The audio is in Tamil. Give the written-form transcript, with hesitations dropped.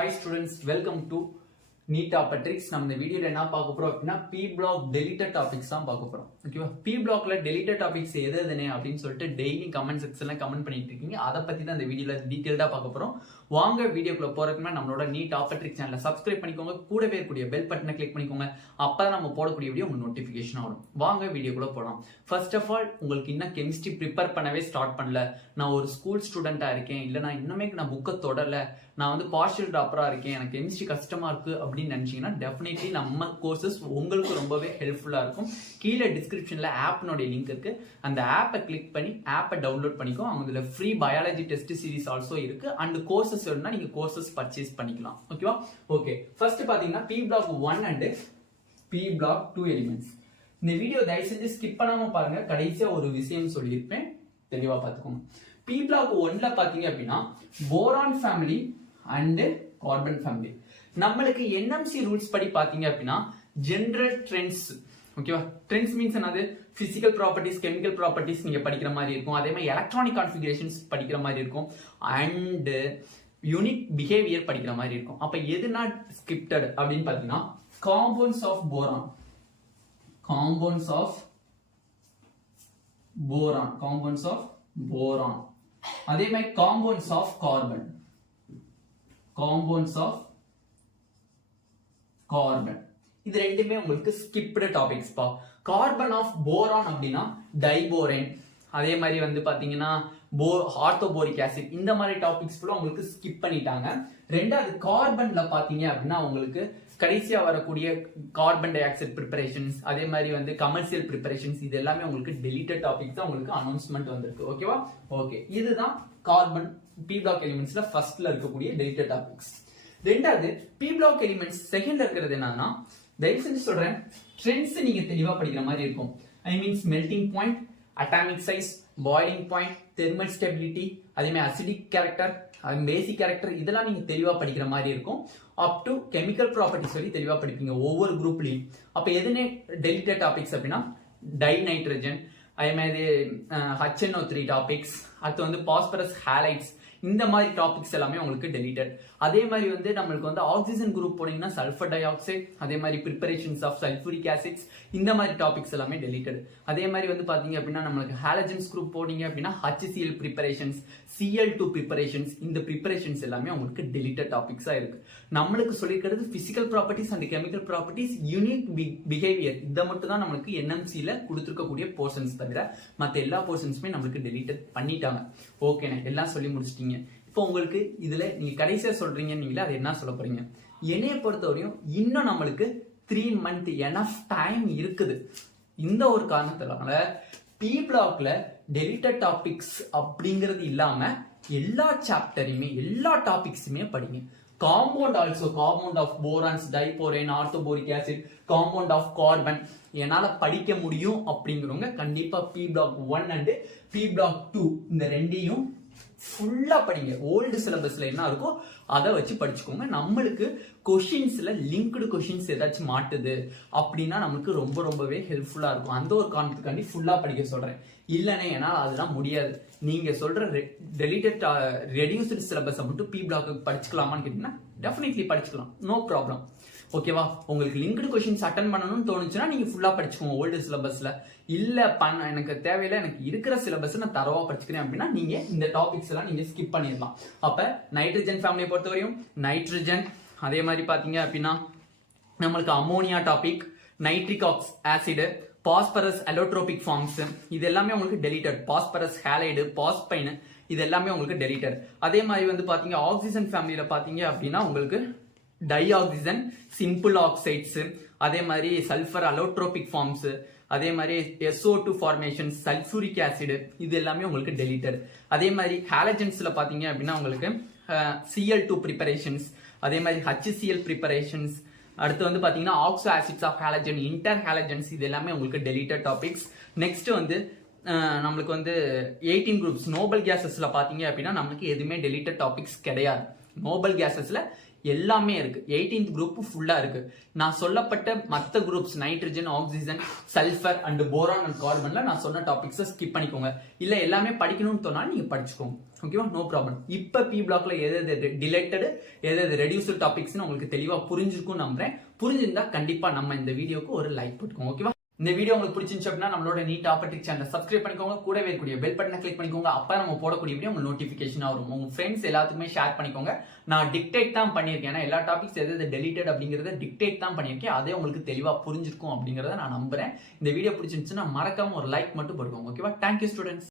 Hi students, welcome to Neat Topics. நம்ம இந்த வீடியோல என்ன பார்க்க போறோம் அப்படின்னா P block deleted topics தான் பார்க்க போறோம். ஓகேவா? P blockல deleted topics எதுனே அப்படின்னு சொல்லிட்டு டெய்லி கமெண்ட் செக்ஷன்ல கமெண்ட் பண்ணிட்டு இருக்கீங்க. அத பத்தி தான் இந்த வீடியோல டீடைலா பார்க்க போறோம். வாங்க வீடியோக்குள்ள போறதுக்கு முன்னாடி நம்மளோட Neat Topics சேனலை சப்ஸ்கிரைப் பண்ணிக்கோங்க. கூடவே இருக்கக்கூடிய பெல் பட்டனை கிளிக் பண்ணிக்கோங்க. அப்பதான் நம்ம போடக்கூடிய வீடியோ உங்களுக்கு நோட்டிபிகேஷன் வரும். வாங்க வீடியோக்குள்ள போலாம். ஃபர்ஸ்ட் ஆஃப் ஆல் உங்களுக்கு இன்னும் கெமிஸ்ட்ரி ப்ரிப்பேர் பண்ணவே ஸ்டார்ட் பண்ணல. நான் ஒரு ஸ்கூல் ஸ்டூடெண்டா இருக்கேன். இல்ல நான் இன்னுமே நான் புக்கை தொடரல. நான் வந்து பார்ஷியல் டாப்பரா இருக்கேன். எனக்கு கெமிஸ்ட்ரி கஷ்டமா இருக்கு அப்படின்னு நினைச்சீங்கன்னா டெஃபினெட்லி நம்ம கோர்சஸ் உங்களுக்கு ரொம்பவே ஹெல்ப்ஃபுல்லா இருக்கும். கீழே டிஸ்கிரிப்ஷன்ல ஆப்னுடைய லிங்க் இருக்கு. அந்த ஆப்பை கிளிக் பண்ணி ஆப்பை டவுன்லோட் பண்ணிக்கோ. அதுல free biology test series also இருக்கு. அண்ட் கோர்சஸ் வேணும்னா நீங்க கோர்சஸ் பர்ச்சேஸ் பண்ணிக்கலாம். ஓகேவா? ஓகே, ஃபர்ஸ்ட் பாத்தீங்கன்னா P block 1 and P block 2 elements. இந்த வீடியோ தயவு செஞ்சு ஸ்கிப் பண்ணாம பாருங்க. கடைசியா ஒரு விஷயம் சொல்லியிருப்பேன், தெளிவா பாத்துக்கோங்க. P block 1ல பாத்தீங்க அப்படின்னா boron family and carbon family. நம்மளுக்கு NMC ரூல்ஸ் படி பாத்தீங்க அப்படின்னா ஜெனரல் ட்ரெண்ட்ஸ், ஓகேவா? ட்ரெண்ட்ஸ் மீன்ஸ் என்னது? பிசிக்கல் ப்ராப்பர்ட்டிஸ், கெமிக்கல் ப்ராப்பர்ட்டிஸ் நீங்க படிக்கிற மாதிரி இருக்கும். அதே மாதிரி எலக்ட்ரானிக் கான்ஃபிகரேஷன்ஸ் படிக்கிற மாதிரி இருக்கும். அண்ட் யூனிக் பிஹேவியர் படிக்கிற மாதிரி இருக்கும். அப்ப எது நாட் ஸ்கிப்டட் அப்படின்னு பாத்தீங்கன்னா compounds of boron, compounds of boron, compounds of boron. அதே மாதிரி compounds of carbon, compounds of carbon. இது ரெண்டுமே உங்களுக்கு ஸ்கிப்டு டாபிக்ஸ் பா. கார்பன் ஆஃப் போரான் அப்படின்னா டைபோரேன். அதே மாதிரி வந்து பாத்தீங்கன்னா ஆர்த்தோபோரிக் ஆசிட். இந்த மாதிரி டாபிக்ஸ் ஃபுல்லா உங்களுக்கு ஸ்கிப் பண்ணிட்டாங்க. ரெண்டாவது கார்பன்ல பாத்தீங்க அப்படின்னா உங்களுக்கு கடைசியா வரக்கூடிய கார்பன் டை ஆக்சைடு ப்ரிப்பரேஷன்ஸ், அதே மாதிரி வந்து கமர்ஷியல் ப்ரிப்பரேஷன்ஸ், இது எல்லாமே உங்களுக்கு டெலிட்டட் டாபிக் தான். உங்களுக்கு அனௌன்ஸ்மெண்ட் வந்திருக்கு. ஓகேவா? ஓகே, இதுதான் கார்பன் P block எலிமெண்ட்ஸ்ல ஃபர்ஸ்ட்ல இருக்கக்கூடிய டெலிட்டட் டாபிக்ஸ். ரெண்டாவது P block எலிமெண்ட்ஸ் செகண்ட்ல இருக்கிறது என்னன்னா, தயவு செஞ்சு சொல்றேன், ட்ரெண்ட்ஸ் நீங்க தெளிவா படிக்கிற மாதிரி இருக்கும். I means melting point, atomic size, boiling point, thermal stability, அதே மாதிரி அசிடிக் கேரக்டர், பேசிக் கேரக்டர், இதெல்லாம் நீங்க தெளிவா படிக்கிற மாதிரி இருக்கும். அப் டு கெமிக்கல் ப்ராப்பர்ட்டிஸ் வரை தெளிவா படிப்பீங்க ஒவ்வொரு குரூப்லயும். அப்ப எதுனே டெலிட்டட் டாபிக்ஸ் அப்படின்னா டை நைட்ரஜன், அதே மாதிரி HNO3 டாபிக்ஸ், அடுத்து வந்து பாஸ்பரஸ் ஹாலைட்ஸ், இந்த மாதிரி டாபிக்ஸ் எல்லாமே உங்களுக்கு டெலிட்டட். அதே மாதிரி வந்து நம்மளுக்கு வந்து ஆக்சிஜன் குரூப் போனீங்கன்னா சல்ஃபர் டை ஆக்சைடு, அதே மாதிரி ப்ரிப்பரேஷன்ஸ் ஆஃப் சல்ஃபூரிக் ஆசிட்ஸ், இந்த மாதிரி டாபிக்ஸ் எல்லாமே டெலிட்டட். அதே மாதிரி வந்து பாத்தீங்க அப்படின்னா நம்மளுக்கு ஹாலஜன்ஸ் குரூப் போனீங்க அப்படின்னா HCl ப்ரிப்பரேஷன்ஸ், Cl2 ப்ரிப்பரேஷன்ஸ், இந்த ப்ரிப்பரேஷன்ஸ் எல்லாமே உங்களுக்கு டெலிட்டட் டாபிக்ஸா இருக்கு. நம்மளுக்கு சொல்லிக்கிறது physical properties and chemical properties, unique behaviour, இதை மட்டும் தான் நம்மளுக்கு NMCல கொடுத்துருக்கக்கூடிய போர்ஷன்ஸ் தவிர மற்ற எல்லா போர்ஷன்ஸுமே நம்மளுக்கு டெலிட்டட் பண்ணிட்டாங்க. ஓகேண்ணே, எல்லாம் சொல்லி முடிச்சிட்டீங்க. இப்போ உங்களுக்கு இதுல நீங்க கடைசியா சொல்றீங்க, நீங்களே அது என்ன சொல்ல போறீங்க? என்னைய பொறுத்தவரையும் இன்னும் நம்மளுக்கு 3 months எனஃப் டைம் இருக்குது. இந்த ஒரு காரணத்தினால P blockல டெலிட்டட் டாபிக்ஸ் அப்படிங்கிறது இல்லாம எல்லா சாப்டரையுமே எல்லா டாபிக்ஸுமே படிங்க. Compound also, compound of boranes, diborane, orthoboric acid, compound of carbon என்னால படிக்க முடியும் அப்படிங்கிறவங்க கண்டிப்பா P block 1 and P block 2 இந்த ரெண்டையும் ஃபுல்லா படிங்க. ஓல்டு சிலபஸ்ல என்ன இருக்கோ அதை வச்சு படிச்சுக்கோங்க. நம்மளுக்கு கொஷின்ஸ்ல லிங்க்டு கொஷின்ஸ் ஏதாச்சும் மாட்டுது அப்படின்னா நமக்கு ரொம்பவே ஹெல்ப்ஃபுல்லா இருக்கும். அந்த ஒரு காரணத்துக்காண்டி ஃபுல்லா படிக்க சொல்றேன். இல்லைன்னே என்னால் அதெல்லாம் முடியாது. நீங்க சொல்ற டெலிட்டட் ரெடியூஸ்டு சிலபஸை மட்டும் P block படிச்சுக்கலாமான்னு கேட்டீங்கன்னா டெஃபினெட்லி படிச்சுக்கலாம், நோ ப்ராப்ளம். ஓகேவா? உங்களுக்கு லிங்க்டு கொஸ்டின்ஸ் அட்டன் பண்ணணும்னு தோணுச்சுன்னா நீங்க ஃபுல்லா படிச்சுக்கோங்க ஓல்டு சிலபஸ்ல. இல்ல எனக்கு தேவையில்லை, எனக்கு இருக்கிற சிலபஸ் நான் தரவா படிச்சுக்கிறேன் அப்படின்னா நீங்க இந்த டாபிக்ஸ் எல்லாம் நீங்க ஸ்கிப் பண்ணிடலாம். அப்ப நைட்ரஜன் ஃபேமிலியை பொறுத்தவரையும் நைட்ரஜன், அதே மாதிரி பாத்தீங்க அப்படின்னா நம்மளுக்கு ammonia topic, nitric acid, phosphorus allotropic forms, இது எல்லாமே உங்களுக்கு டெலிட்டட். பாஸ்பரஸ் ஹாலைடு, பாஸ்பைன், இது எல்லாமே உங்களுக்கு டெலிட்டட். அதே மாதிரி வந்து பாத்தீங்க ஆக்சிஜன் ஃபேமிலியில பாத்தீங்க அப்படின்னா உங்களுக்கு டை ஆக்சிஜன், சிம்பிள் ஆக்சைட்ஸ், அதே மாதிரி சல்ஃபர் அலோட்ரோபிக் ஃபார்ம்ஸ், அதே மாதிரி SO2 ஃபார்மேஷன், சல்ஃபூரிக் ஆசிட், இது எல்லாமே உங்களுக்கு டெலிட்டட். அதே மாதிரி ஹாலஜன்ஸ்ல பாத்தீங்க அப்படின்னா உங்களுக்கு Cl2 ப்ரிப்பரேஷன்ஸ், அதே மாதிரி HCl ப்ரிப்பரேஷன்ஸ், அடுத்து வந்து பாத்தீங்கன்னா oxo acids of halogen, interhalogens, இது எல்லாமே உங்களுக்கு டெலிட்டட் டாபிக்ஸ். நெக்ஸ்ட் வந்து நம்மளுக்கு வந்து 18 குரூப்ஸ் நோபல் கேசஸ்ல பாத்தீங்க அப்படின்னா நமக்கு எதுவுமே டெலிட்டட் டாபிக்ஸ் கிடையாது. நோபல் கேசஸ்ல எல்லாமே இருக்கு. 18th குரூப் ஃபுல்லா இருக்கு. நான் சொல்லப்பட்ட மத்த groups nitrogen, oxygen, sulphur and boron and கார்பன்ல நான் சொன்ன டாபிக்ஸை ஸ்கிப் பண்ணிக்கோங்க. இல்ல எல்லாமே படிக்கணும்னு தோணாலும் நீங்க படிச்சுக்கோங்க. ஓகேவா, நோ ப்ராப்ளம். இப்ப பி பிளாக்ல எது டிலேட்டட் எது ரெடியூஸ்டு டாபிக்ஸ்னு உங்களுக்கு தெளிவா புரிஞ்சிருக்கும் நம்புறேன். புரிஞ்சிருந்தா கண்டிப்பா நம்ம இந்த வீடியோக்கு ஒரு லைக் போட்டுக்கோங்க. ஓகேவா, இந்த வீடியோ உங்களுக்கு பிடிச்சிருந்துச்சு அப்படின்னா நம்மளோட நீட் டாபிக் சேனலை சப்ஸ்கிரைப் பண்ணிக்கோங்க. கூடவே இருக்கக்கூடிய பெல் பட்டனை கிளிக் பண்ணிக்கோங்க. அப்ப நம்ம போடக்கூடிய வீடியோ உங்களுக்கு நோட்டிபிகேஷன் வரும். உங்க ஃப்ரெண்ட்ஸ் எல்லாத்துக்குமே ஷேர் பண்ணிக்கோங்க. நான் டிக்டேட் தான் பண்ணியிருக்கேன். ஏன்னா எல்லா டாபிக்ஸ் எது டெலிட்டட் அப்படிங்கறத டிக்டேட் தான் பண்ணியிருக்கேன். அதே உங்களுக்கு தெளிவா புரிஞ்சிருக்கும் அப்படிங்கறத நான் நம்புறேன். இந்த வீடியோ பிடிச்சிருந்துச்சுன்னா மறக்காம ஒரு லைக் மட்டும் போட்டுக்கோங்க. ஓகேவா, தேங்க்யூ ஸ்டூடெண்ட்ஸ்.